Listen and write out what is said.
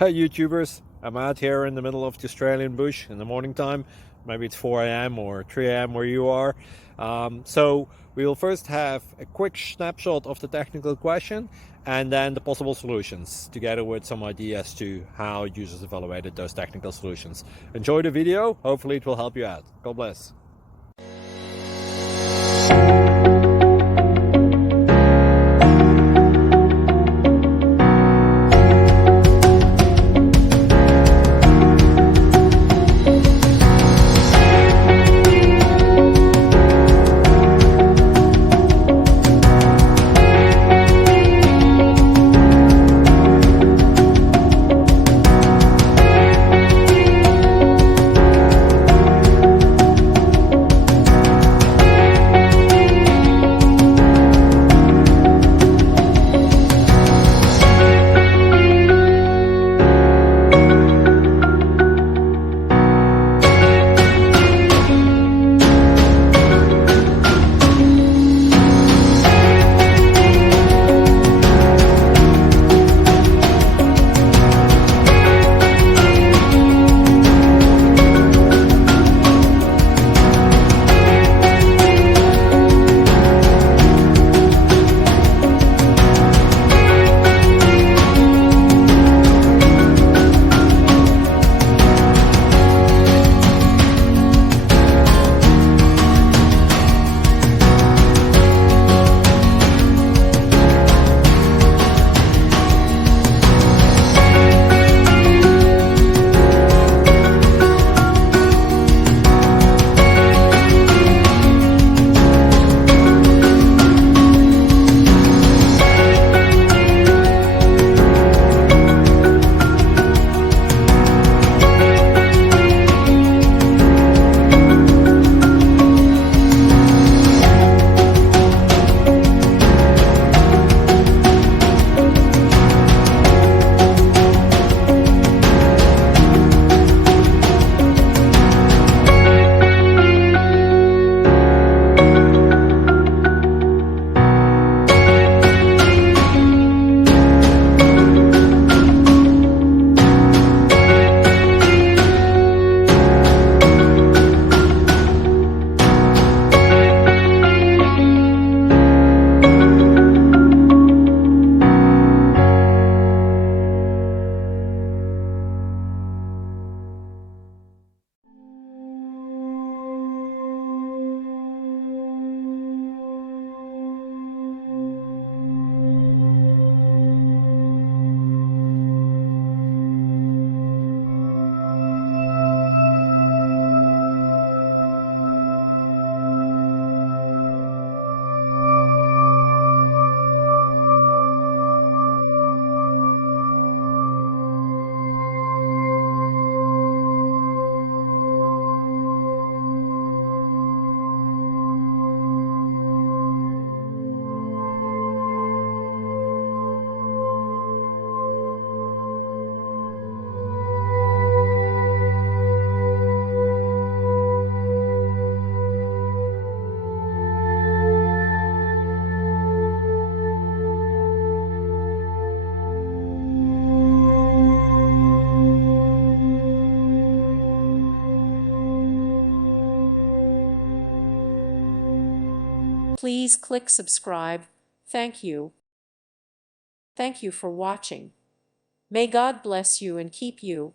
Hey YouTubers, I'm out here in the middle of the Australian bush in the morning time. Maybe it's 4 a.m. or 3 a.m. where you are. So we will first have a quick snapshot of the technical question and then the possible solutions, together with some ideas to how users evaluated those technical solutions. Enjoy the video, hopefully it will help you out. God bless. Please click subscribe. Thank you. Thank you for watching. May God bless you and keep you.